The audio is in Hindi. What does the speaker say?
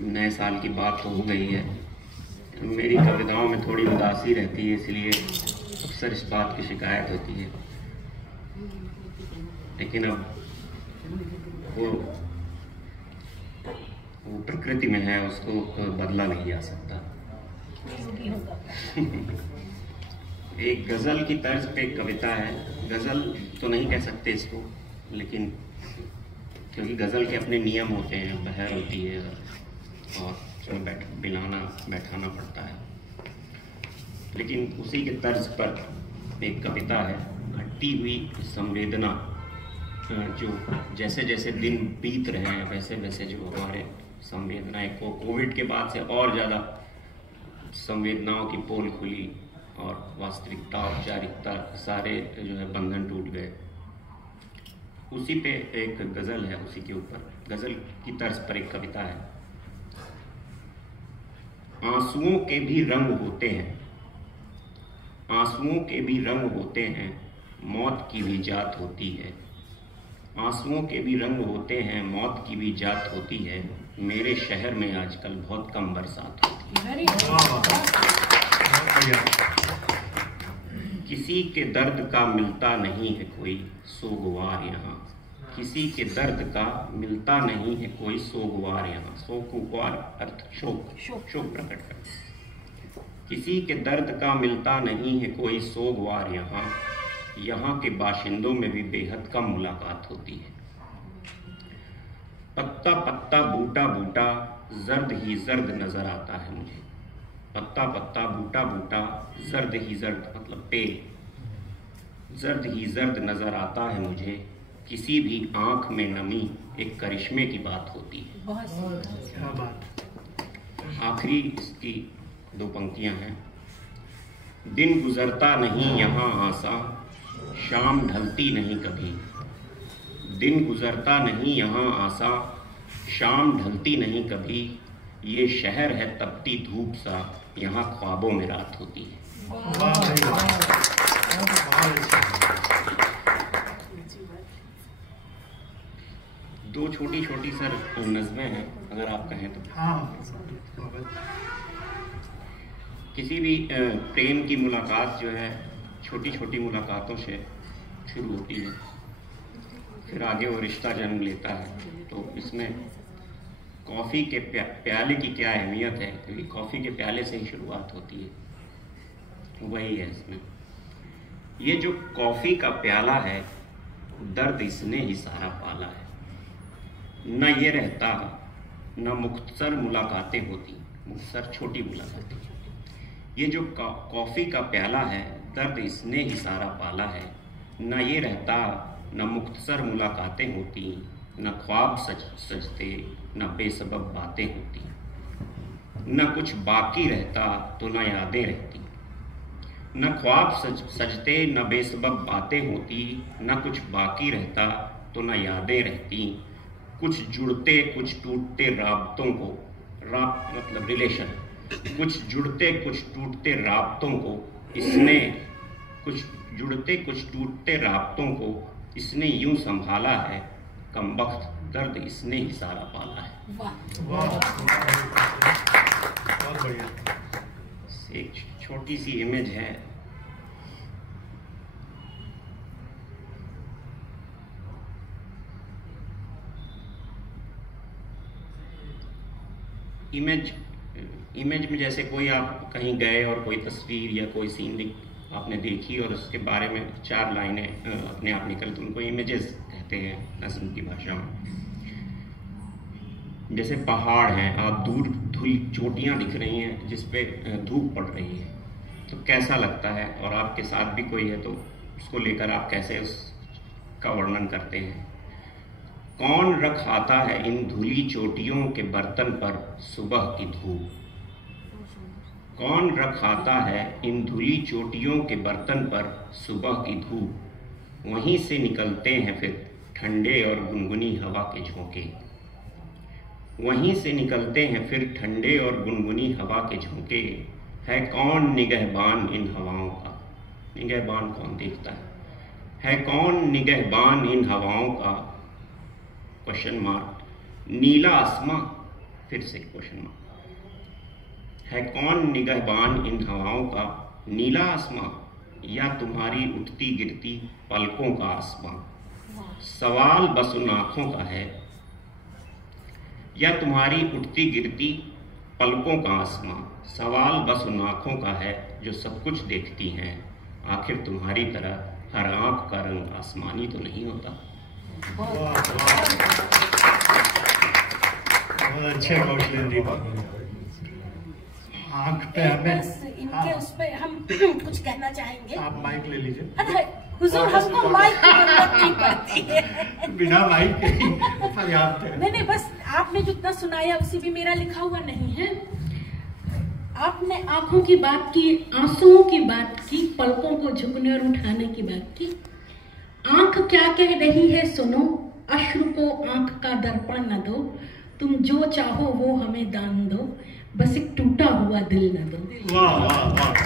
नए साल की बात तो हो गई है। मेरी कविताओं में थोड़ी उदासी रहती है, इसलिए अक्सर इस बात की शिकायत होती है। लेकिन अब वो प्रकृति में है, उसको बदला नहीं जा सकता। एक गज़ल की तर्ज पे एक कविता है। गज़ल तो नहीं कह सकते इसको, लेकिन क्योंकि गज़ल के अपने नियम होते हैं, बहर होती है और उसमें बैठाना पड़ता है। लेकिन उसी के तर्ज पर एक कविता है, घटती हुई संवेदना। जो जैसे जैसे दिन बीत रहे हैं वैसे वैसे जो हमारे संवेदनाएं को कोविड के बाद से और ज़्यादा संवेदनाओं की पोल खुली और वास्तविकता औपचारिकता सारे जो है बंधन टूट गए। उसी पे एक गज़ल है, उसी के ऊपर गज़ल की तर्ज पर एक कविता है। आंसुओं के भी रंग होते हैं, आंसुओं के भी रंग होते हैं, मौत की भी जात होती है। आंसुओं के भी रंग होते हैं, मौत की भी जात होती है। मेरे शहर में आजकल बहुत कम बरसात होती है। किसी के दर्द का मिलता नहीं है कोई सोगवार यहाँ, किसी के दर्द का मिलता नहीं है कोई सोगवार यहाँ। सोगवार अर्थ शोक, शोक प्रकट कर। किसी के दर्द का मिलता नहीं है कोई सोगवार यहाँ, यहाँ के बाशिंदों में भी बेहद कम मुलाकात होती है। पत्ता पत्ता बूटा बूटा जर्द ही जर्द नजर आता है मुझे। पत्ता पत्ता बूटा बूटा जर्द ही जर्द मतलब पेड़, जर्द ही जर्द नजर आता है मुझे। किसी भी आंख में नमी एक करिश्मे की बात होती है। क्या बात। आखिरी इसकी दो पंक्तियां हैं। दिन गुजरता नहीं यहाँ आसा, शाम ढलती नहीं कभी। दिन गुजरता नहीं यहाँ आसा, शाम ढलती नहीं कभी। ये शहर है तपती धूप सा, यहाँ ख्वाबों में रात होती है। दो छोटी छोटी सर नज़में हैं, अगर आप कहें तो। किसी भी प्रेम की मुलाकात जो है छोटी छोटी मुलाकातों से शुरू होती है, फिर आगे वो रिश्ता जन्म लेता है। तो इसमें कॉफ़ी के प्याले की क्या अहमियत है, क्योंकि कॉफ़ी के प्याले से ही शुरुआत होती है, वही है इसमें। ये जो कॉफ़ी का प्याला है, दर्द इसने ही सारा पाला है। न ये रहता न मुख्तसर मुलाकातें होती, मुख्तसर छोटी मुलाकातें। ये जो कॉफ़ी का प्याला है, दर्द इसने ही सारा पाला है। न ये रहता न मुख्तसर मुलाकातें होती, न ख्वाब सजते न बेसबब बातें होती। न कुछ बाकी रहता तो न यादें रहती, न ख्वाब सजते न बेसबब बातें होती। न कुछ बाकी रहता तो न यादें रहती। कुछ जुड़ते कुछ टूटते राब्तों को, मतलब रिलेशन, कुछ जुड़ते कुछ टूटते राब्तों को इसने, कुछ जुड़ते कुछ टूटते राब्तों को इसने यूं संभाला है। कमबख्त दर्द इसने ही सारा पाला है। बहुत बढ़िया। एक छोटी सी इमेज है। इमेज में जैसे कोई आप कहीं गए और कोई तस्वीर या कोई सीन आपने देखी और उसके बारे में चार लाइनें अपने आप निकल, तो उनको इमेजेस कहते हैं नज़्म की भाषा में। जैसे पहाड़ हैं, आप दूर धुली चोटियां दिख रही हैं जिस पे धूप पड़ रही है, तो कैसा लगता है, और आपके साथ भी कोई है तो उसको लेकर आप कैसे उसका वर्णन करते हैं। कौन रख आता है इन धुली चोटियों के बर्तन पर सुबह की धूप। कौन रख आता है इन धुली चोटियों के बर्तन पर सुबह की धूप। वहीं से निकलते हैं फिर ठंडे और गुनगुनी हवा के झोंके। वहीं से निकलते हैं फिर ठंडे और गुनगुनी हवा के झोंके। है कौन निगहबान इन हवाओं का। निगहबान कौन देखता है कौन निगहबान इन हवाओं का। Question mark. नीला आसमां फिर से क्वेश्चन मार्क। है कौन निगहबान इन हवाओं का, नीला आसमां या तुम्हारी उठती गिरती पलकों का आसमां? सवाल बस उन आंखों का है या तुम्हारी उठती गिरती पलकों का आसमां? सवाल बस उन आंखों का है जो सब कुछ देखती हैं। आखिर तुम्हारी तरह हर आंख का रंग आसमानी तो नहीं होता। बहुत अच्छे कौशल दीपक। आंख पे हमें इनके उस पे हम कुछ कहना चाहेंगे। आप माइक ले लीजिए। अरे हुजूर, हमको माइक की जरूरत नहीं पड़ती है। बिना माइक के ही पर्याप्त है। नहीं, बस आपने जितना सुनाया उसी भी मेरा लिखा हुआ नहीं है। आपने आंखों की बात की, आंसुओं की बात की, पलकों को झुकने और उठाने की बात की। आंख क्या कह रही है सुनो, अश्रु को आंख का दर्पण न दो, तुम जो चाहो वो हमें दान दो, बस एक टूटा हुआ दिल न दो। वाह वाह वाह।